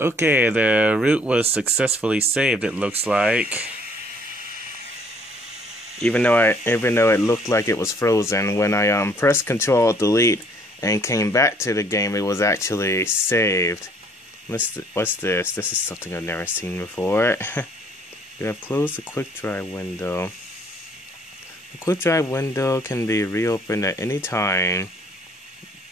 Okay, the route was successfully saved, it looks like. Even though it looked like it was frozen, when I pressed Control Delete and came back to the game, it was actually saved. What's this? This is something I've never seen before. You have closed the quick drive window. The quick drive window can be reopened at any time.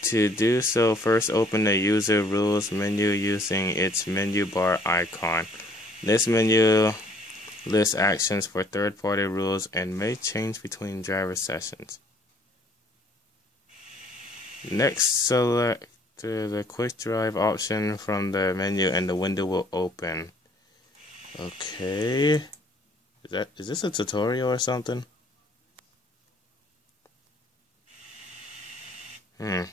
To do so, first open the user rules menu using its menu bar icon. This menu lists actions for third-party rules and may change between driver sessions. Next, select the quick drive option from the menu and the window will open. Okay. Is this a tutorial or something? I'm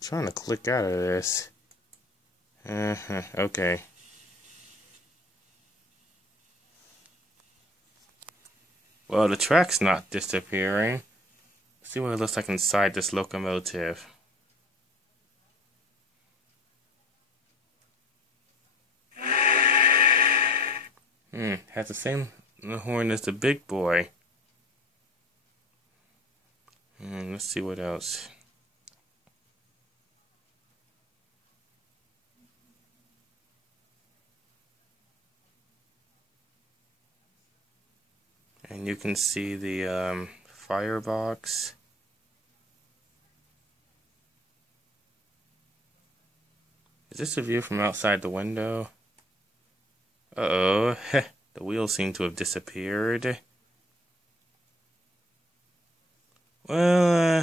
trying to click out of this. Okay. Well, the track's not disappearing. Let's see what it looks like inside this locomotive. Has the same horn as the big boy. Let's see what else. And you can see the firebox. Is this a view from outside the window? Uh-oh, the wheels seem to have disappeared. Well,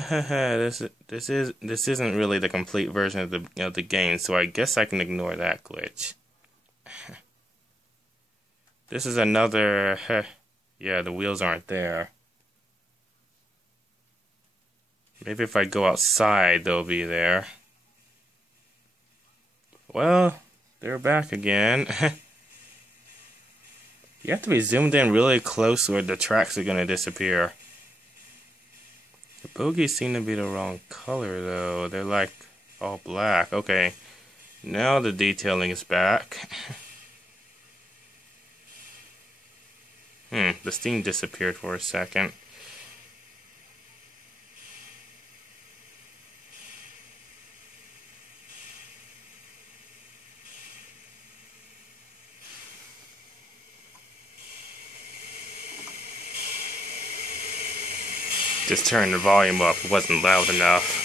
this isn't really the complete version of the game, so I guess I can ignore that glitch. This is another. Yeah, the wheels aren't there. Maybe if I go outside, they'll be there. Well, they're back again. You have to be zoomed in really close or the tracks are going to disappear. The bogies seem to be the wrong color, though. They're like all black. Okay, now the detailing is back. The steam disappeared for a second. Just turn the volume up. It wasn't loud enough.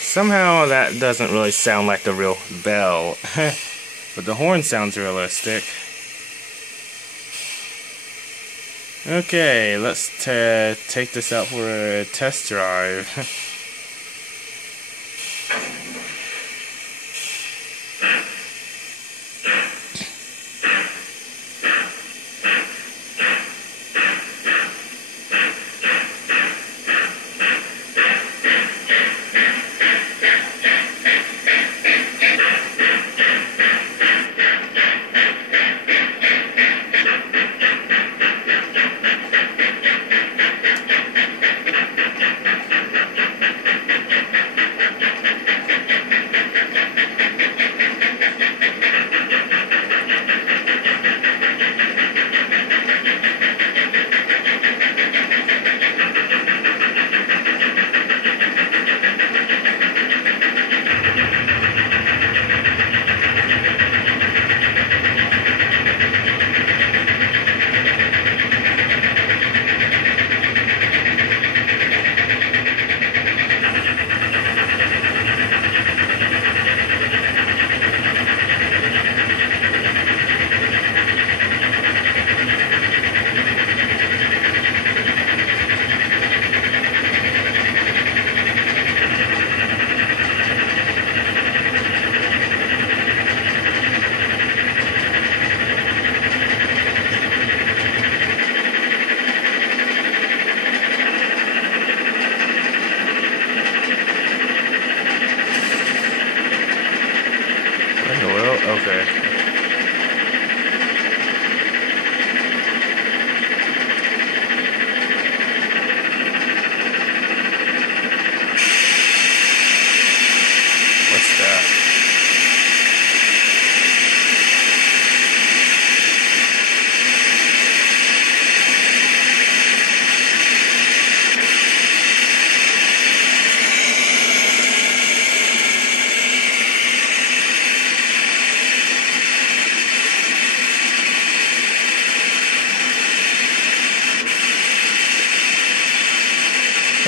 Somehow that doesn't really sound like the real bell. But the horn sounds realistic. Okay, let's take this out for a test drive.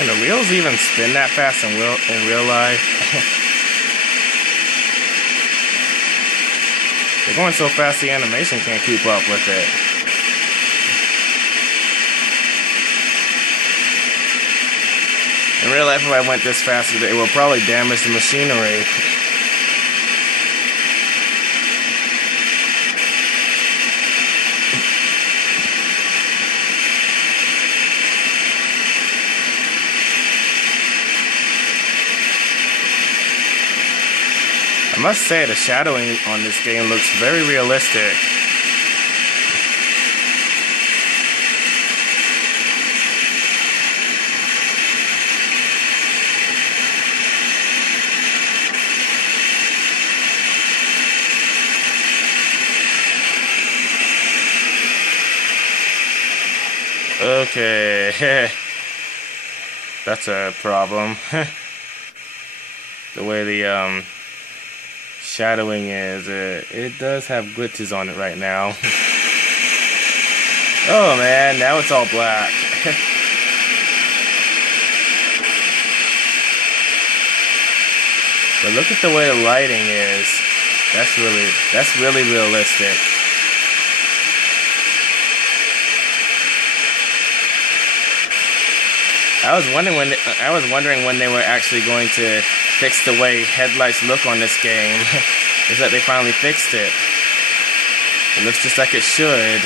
Can the wheels even spin that fast in real life? They're going so fast the animation can't keep up with it. In real life, if I went this fast, it will probably damage the machinery. I must say, the shadowing on this game looks very realistic. Okay, that's a problem. The way the shadowing is, it does have glitches on it right now. Oh man, now it's all black. But look at the way the lighting is. That's really realistic. I was wondering when they were actually going to fix the way headlights look on this game. It's like they finally fixed it. It looks just like it should.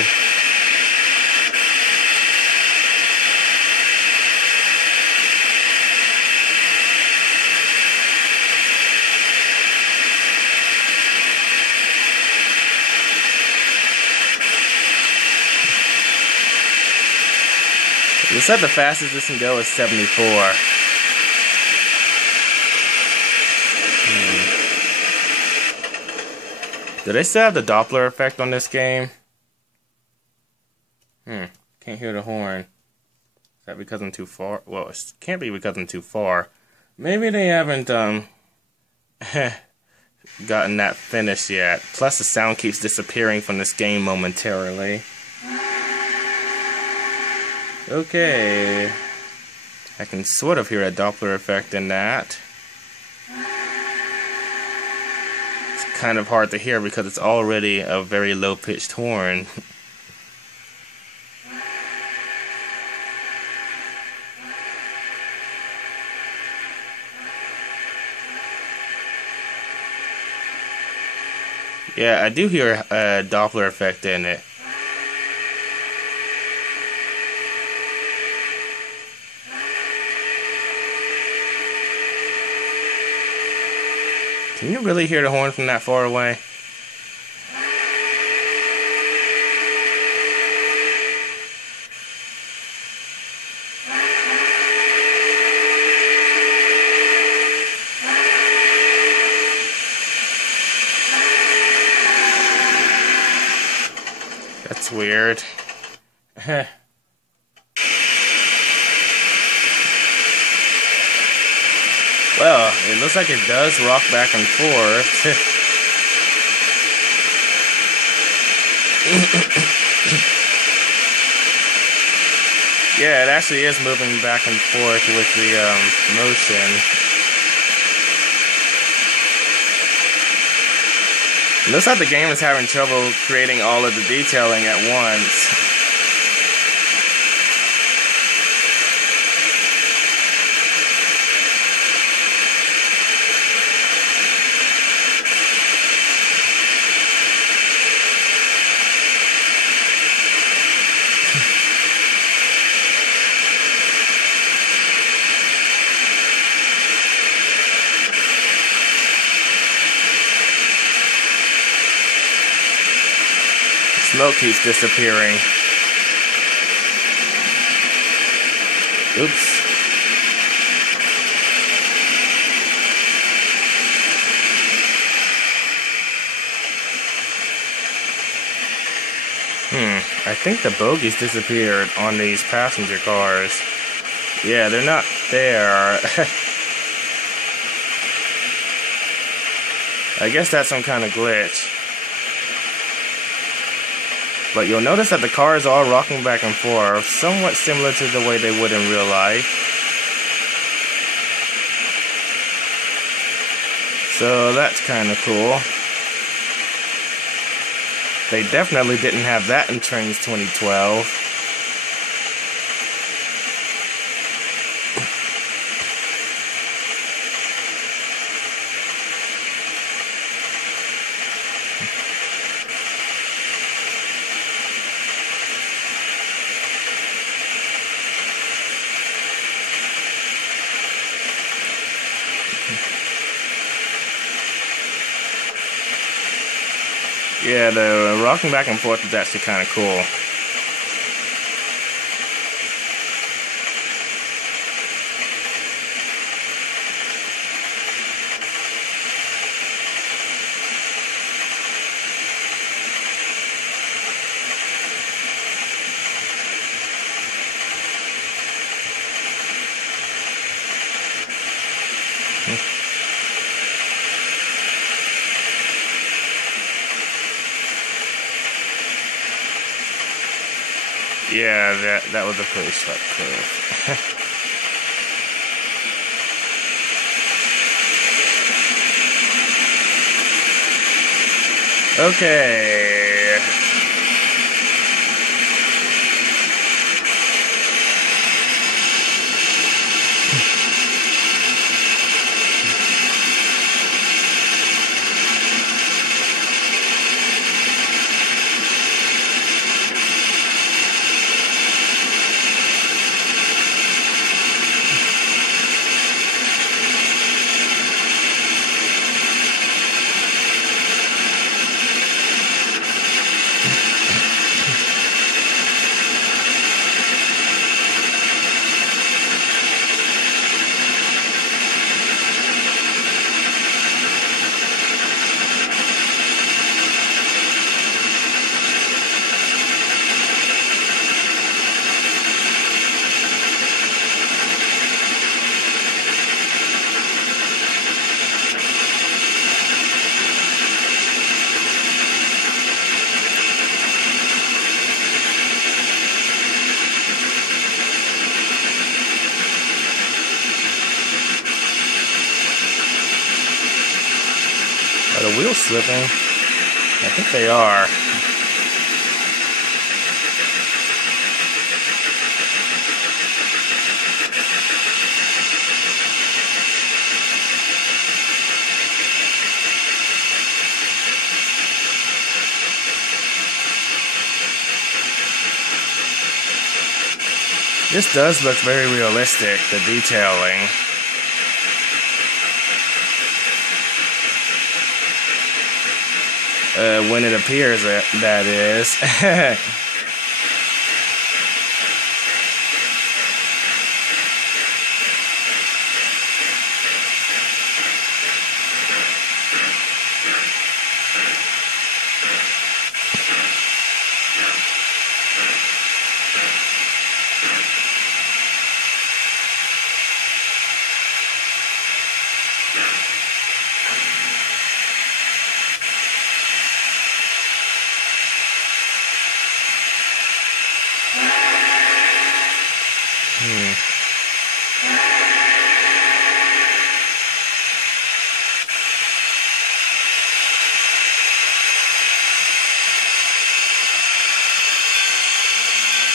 They said the fastest this can go is 74. Do they still have the Doppler effect on this game? Can't hear the horn. Is that because I'm too far? Well, it can't be because I'm too far. Maybe they haven't gotten that finished yet. Plus the sound keeps disappearing from this game momentarily. Okay, I can sort of hear a Doppler effect in that. It's kind of hard to hear because it's already a very low-pitched horn. Yeah, I do hear a Doppler effect in it. Can you really hear the horn from that far away? That's weird. Well, it looks like it does rock back and forth. Yeah, it actually is moving back and forth with the motion. It looks like the game is having trouble creating all of the detailing at once. Smoke keeps disappearing. Oops. I think the bogies disappeared on these passenger cars. Yeah, they're not there. I guess that's some kind of glitch. But you'll notice that the cars are rocking back and forth, somewhat similar to the way they would in real life. So that's kind of cool. They definitely didn't have that in Trainz 2012. Yeah, the rocking back and forth is actually kind of cool. Yeah, that was a pretty sharp curve. Okay. Are the wheels slipping? I think they are. This does look very realistic, the detailing. When it appears, that is.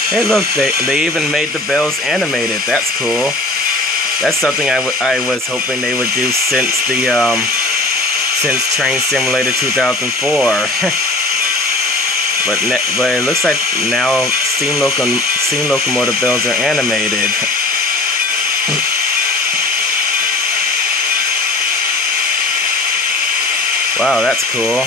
Hey, look, they even made the bells animated. That's cool. That's something I was hoping they would do since since Train Simulator 2004. But it looks like now steam locomotive bells are animated. Wow, that's cool.